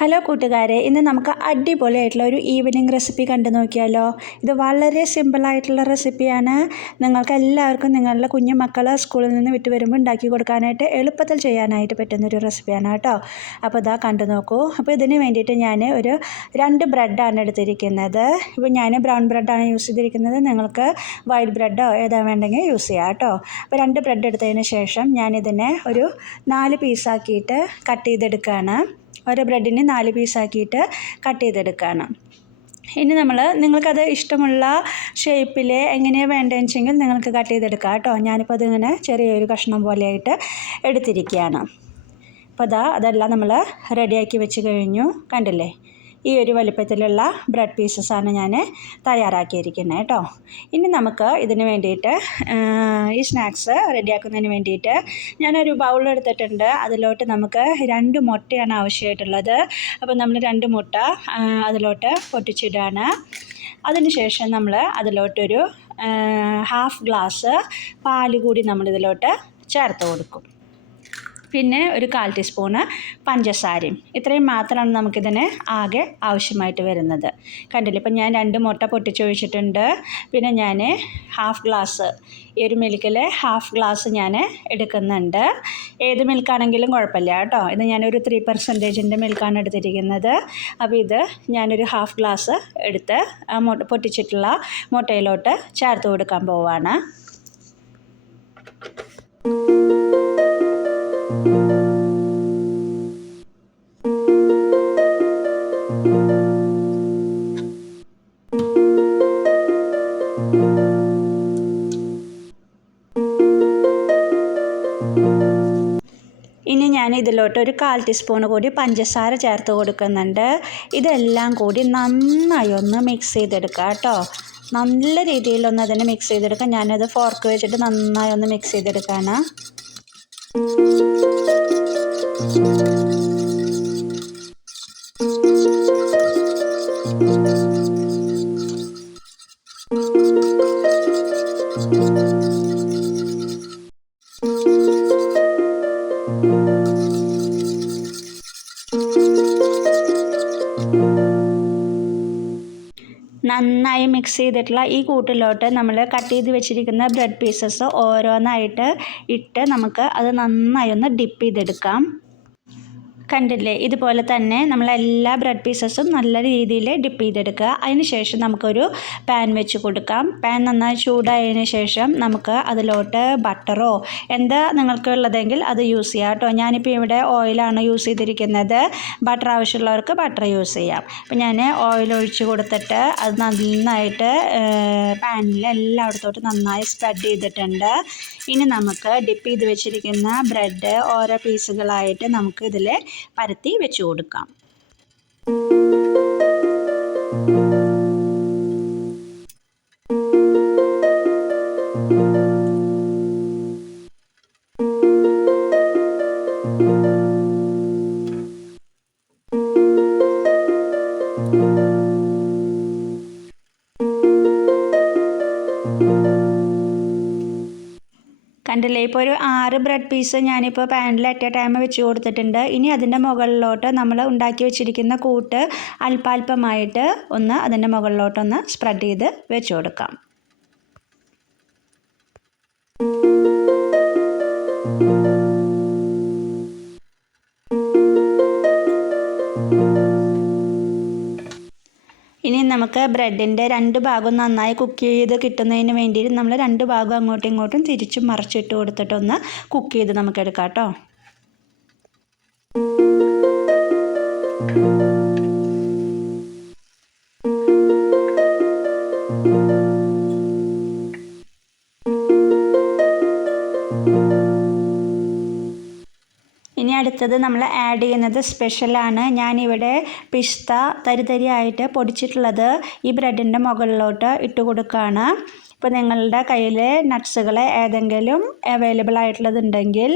Hello കൂട്ടുകാരെ, ഇന്ന് നമുക്ക് അടിപൊളിയായിട്ടുള്ള ഒരു ഈവനിങ് റെസിപ്പി കണ്ടു നോക്കിയാലോ. ഇത് വളരെ സിമ്പിളായിട്ടുള്ള റെസിപ്പിയാണ്. നിങ്ങൾക്ക് എല്ലാവർക്കും നിങ്ങളുടെ കുഞ്ഞു മക്കളെ സ്കൂളിൽ നിന്ന് വിട്ട് വരുമ്പോൾ ഉണ്ടാക്കി കൊടുക്കാനായിട്ട് എളുപ്പത്തിൽ ചെയ്യാനായിട്ട് പറ്റുന്നൊരു റെസിപ്പിയാണ് കേട്ടോ. അപ്പോൾ ഇതാ കണ്ടു നോക്കൂ. അപ്പോൾ ഇതിന് വേണ്ടിയിട്ട് ഞാൻ ഒരു 2 ബ്രെഡാണ് എടുത്തിരിക്കുന്നത്. ഇപ്പോൾ ഞാൻ ബ്രൗൺ ബ്രെഡാണ് യൂസ് ചെയ്തിരിക്കുന്നത്. നിങ്ങൾക്ക് വൈറ്റ് ബ്രെഡോ ഏതാ വേണ്ടെങ്കിൽ യൂസ് ചെയ്യാം കേട്ടോ. അപ്പോൾ 2 ബ്രെഡ് എടുത്തതിന് ശേഷം ഞാനിതിനെ ഒരു 4 പീസാക്കിയിട്ട് കട്ട് ചെയ്തെടുക്കുകയാണ്. ഓരോ ബ്രെഡിന് 4 പീസാക്കിയിട്ട് കട്ട് ചെയ്തെടുക്കുകയാണ്. ഇനി നിങ്ങൾക്കത് ഇഷ്ടമുള്ള ഷേപ്പിൽ എങ്ങനെയാണ് വേണ്ടതെന്ന് വെച്ചെങ്കിൽ നിങ്ങൾക്ക് കട്ട് ചെയ്തെടുക്കാം കേട്ടോ. ഞാനിപ്പോൾ അതിങ്ങനെ ചെറിയൊരു കഷ്ണം പോലെയായിട്ട് എടുത്തിരിക്കുകയാണ്. അപ്പോൾ അതെല്ലാം നമ്മൾ റെഡിയാക്കി വെച്ച് കഴിഞ്ഞു. കണ്ടില്ലേ, ഈ ഒരു വലിപ്പത്തിലുള്ള ബ്രെഡ് പീസസാണ് ഞാൻ തയ്യാറാക്കിയിരിക്കുന്നത് കേട്ടോ. ഇനി നമുക്ക് ഇതിന് വേണ്ടിയിട്ട് ഈ സ്നാക്സ് റെഡിയാക്കുന്നതിന് വേണ്ടിയിട്ട് ഞാനൊരു ബൗൾ എടുത്തിട്ടുണ്ട്. അതിലോട്ട് നമുക്ക് 2 മുട്ടയാണ് ആവശ്യമായിട്ടുള്ളത്. അപ്പോൾ നമ്മൾ 2 മുട്ട അതിലോട്ട് പൊട്ടിച്ചിടാണ്. അതിനുശേഷം നമ്മൾ അതിലോട്ടൊരു 1/2 ഗ്ലാസ് പാൽ കൂടി നമ്മളിതിലോട്ട് ചേർത്ത് കൊടുക്കും. പിന്നെ ഒരു 1/4 ടീസ്പൂണ് പഞ്ചസാരയും. ഇത്രയും മാത്രമാണ് നമുക്കിതിന് ആകെ ആവശ്യമായിട്ട് വരുന്നത്. കണ്ടില്ലേ, ഇപ്പം ഞാൻ 2 മുട്ട പൊട്ടിച്ചൊഴിച്ചിട്ടുണ്ട്. പിന്നെ ഞാൻ 1/2 ഗ്ലാസ്, ഈ ഒരു മിൽക്കിൽ 1/2 ഗ്ലാസ് ഞാൻ എടുക്കുന്നുണ്ട്. ഏത് മിൽക്കാണെങ്കിലും കുഴപ്പമില്ല കേട്ടോ. ഇത് ഞാനൊരു 3% മിൽക്കാണ് എടുത്തിരിക്കുന്നത്. അപ്പോൾ ഇത് ഞാനൊരു 1/2 ഗ്ലാസ് എടുത്ത് പൊട്ടിച്ചിട്ടുള്ള മുട്ടയിലോട്ട് ചേർത്ത് കൊടുക്കാൻ പോവാണ്. ഇനി ഞാൻ ഇതിലോട്ട് ഒരു 1/4 ടീസ്പൂൺ കൂടി പഞ്ചസാര ചേർത്ത് കൊടുക്കുന്നുണ്ട്. ഇതെല്ലാം കൂടി നന്നായി ഒന്ന് മിക്സ് ചെയ്തെടുക്കുക കേട്ടോ. നല്ല രീതിയിലൊന്ന് അതിനെ മിക്സ് ചെയ്തെടുക്കാം. ഞാനത് ഫോർക്ക് വെച്ചിട്ട് നന്നായി ഒന്ന് മിക്സ് ചെയ്തെടുക്കുകയാണ്. നന്നായി മിക്സ് ചെയ്തിട്ടുള്ള ഈ കൂട്ടിലോട്ട് നമ്മൾ കട്ട് ചെയ്ത് വെച്ചിരിക്കുന്ന ബ്രെഡ് പീസസ് ഓരോന്നായിട്ട് ഇട്ട് നമുക്ക് അത് നന്നായി ഒന്ന് ഡിപ്പ് ചെയ്തെടുക്കാം. കണ്ടില്ലേ, ഇതുപോലെ തന്നെ നമ്മളെല്ലാ ബ്രെഡ് പീസസും നല്ല രീതിയിൽ ഡിപ്പ് ചെയ്തെടുക്കുക. അതിന് ശേഷം നമുക്കൊരു പാൻ വെച്ച് കൊടുക്കാം. പാൻ നന്നായി ചൂടായതിന് ശേഷം നമുക്ക് അതിലോട്ട് ബട്ടറോ എന്താ നിങ്ങൾക്ക് ഉള്ളതെങ്കിൽ അത് യൂസ് ചെയ്യാം കേട്ടോ. ഞാനിപ്പോൾ ഇവിടെ ഓയിലാണ് യൂസ് ചെയ്തിരിക്കുന്നത്. ബട്ടർ ആവശ്യമുള്ളവർക്ക് ബട്ടർ യൂസ് ചെയ്യാം. അപ്പോൾ ഞാൻ ഓയിൽ ഒഴിച്ച് കൊടുത്തിട്ട് അത് നന്നായിട്ട് പാനിൽ എല്ലായിടത്തോട്ട് നന്നായി സ്പ്രെഡ് ചെയ്തിട്ടുണ്ട്. ഇനി നമുക്ക് ഡിപ്പ് ചെയ്ത് വെച്ചിരിക്കുന്ന ബ്രെഡ് ഓരോ പീസുകളായിട്ട് നമുക്ക് ഇതിൽ പരത്തി വെച്ച് കൊടുക്കാം. കണ്ടില്ലേ, ഇപ്പോൾ ഒരു 6 ബ്രെഡ് പീസ് ഞാനിപ്പോൾ പാനിൽ അറ്റ് എ ടൈം വെച്ച് കൊടുത്തിട്ടുണ്ട്. ഇനി അതിൻ്റെ മുകളിലോട്ട് നമ്മൾ ഉണ്ടാക്കി വെച്ചിരിക്കുന്ന കൂട്ട് അല്പാൽപമായിട്ട് ഒന്ന് അതിൻ്റെ മുകളിലോട്ടൊന്ന് സ്പ്രെഡ് ചെയ്ത് വെച്ച് കൊടുക്കാം. ഇനി നമുക്ക് ബ്രെഡിൻ്റെ 2 ഭാഗം നന്നായി കുക്ക് ചെയ്ത് കിട്ടുന്നതിന് വേണ്ടി നമ്മൾ 2 ഭാഗം അങ്ങോട്ടും ഇങ്ങോട്ടും തിരിച്ചും മറിച്ചിട്ട് കൊടുത്തിട്ടൊന്ന് കുക്ക് ചെയ്ത് നമുക്ക് എടുക്കാം കേട്ടോ. ഇനി അടുത്തത് നമ്മൾ ആഡ് ചെയ്യുന്നത് സ്പെഷ്യലാണ്. ഞാനിവിടെ പിസ്ത തരിതരിയായിട്ട് പൊടിച്ചിട്ടുള്ളത് ഈ ബ്രെഡിൻ്റെ മുകളിലോട്ട് ഇട്ട് കൊടുക്കുകയാണ്. ഇപ്പോൾ നിങ്ങളുടെ കയ്യിൽ നട്ട്സുകൾ ഏതെങ്കിലും അവൈലബിൾ ആയിട്ടുള്ളതുണ്ടെങ്കിൽ,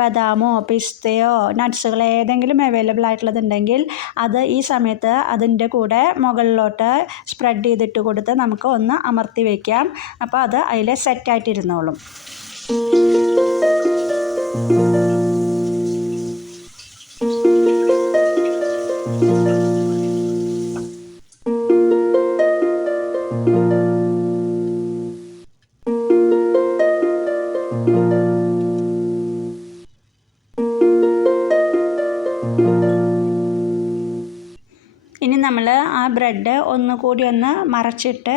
ബദാമോ പിസ്തയോ നട്ട്സുകൾ ഏതെങ്കിലും അവൈലബിൾ ആയിട്ടുള്ളതുണ്ടെങ്കിൽ അത് ഈ സമയത്ത് അതിൻ്റെ കൂടെ മുകളിലോട്ട് സ്പ്രെഡ് ചെയ്തിട്ട് കൊടുത്ത് നമുക്ക് ഒന്ന് അമർത്തി വയ്ക്കാം. അപ്പോൾ അത് അതിൽ സെറ്റായിട്ടിരുന്നോളും. നമ്മൾ ആ ബ്രെഡ് ഒന്നുകൂടി ഒന്ന് മറച്ചിട്ട്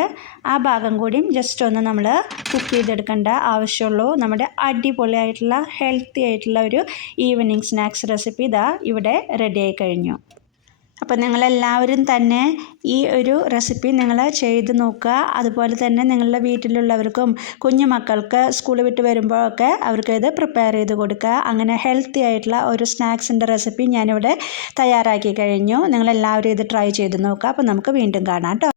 ആ ഭാഗം കൂടിയും ജസ്റ്റ് ഒന്ന് നമ്മൾ കുക്ക് ചെയ്തെടുക്കേണ്ട ആവശ്യമുള്ളൂ. നമ്മുടെ അടിപൊളിയായിട്ടുള്ള ഹെൽത്തി ആയിട്ടുള്ള ഒരു ഈവനിങ് സ്നാക്സ് റെസിപ്പി ഇതാ ഇവിടെ റെഡി ആയി കഴിഞ്ഞു. അപ്പോൾ നിങ്ങളെല്ലാവരും തന്നെ ഈ ഒരു റെസിപ്പി നിങ്ങൾ ചെയ്ത് നോക്കുക. അതുപോലെ തന്നെ നിങ്ങളുടെ വീട്ടിലുള്ളവർക്കും കുഞ്ഞു മക്കൾക്ക് സ്കൂൾ വിട്ട് വരുമ്പോഴൊക്കെ അവർക്ക് ഇത് പ്രിപ്പയർ ചെയ്ത് കൊടുക്കുക. അങ്ങനെ ഹെൽത്തി ആയിട്ടുള്ള ഒരു സ്നാക്സിൻ്റെ റെസിപ്പി ഞാനിവിടെ തയ്യാറാക്കി കഴിഞ്ഞു. നിങ്ങളെല്ലാവരും ഇത് ട്രൈ ചെയ്ത് നോക്കുക. അപ്പോൾ നമുക്ക് വീണ്ടും കാണാം കേട്ടോ.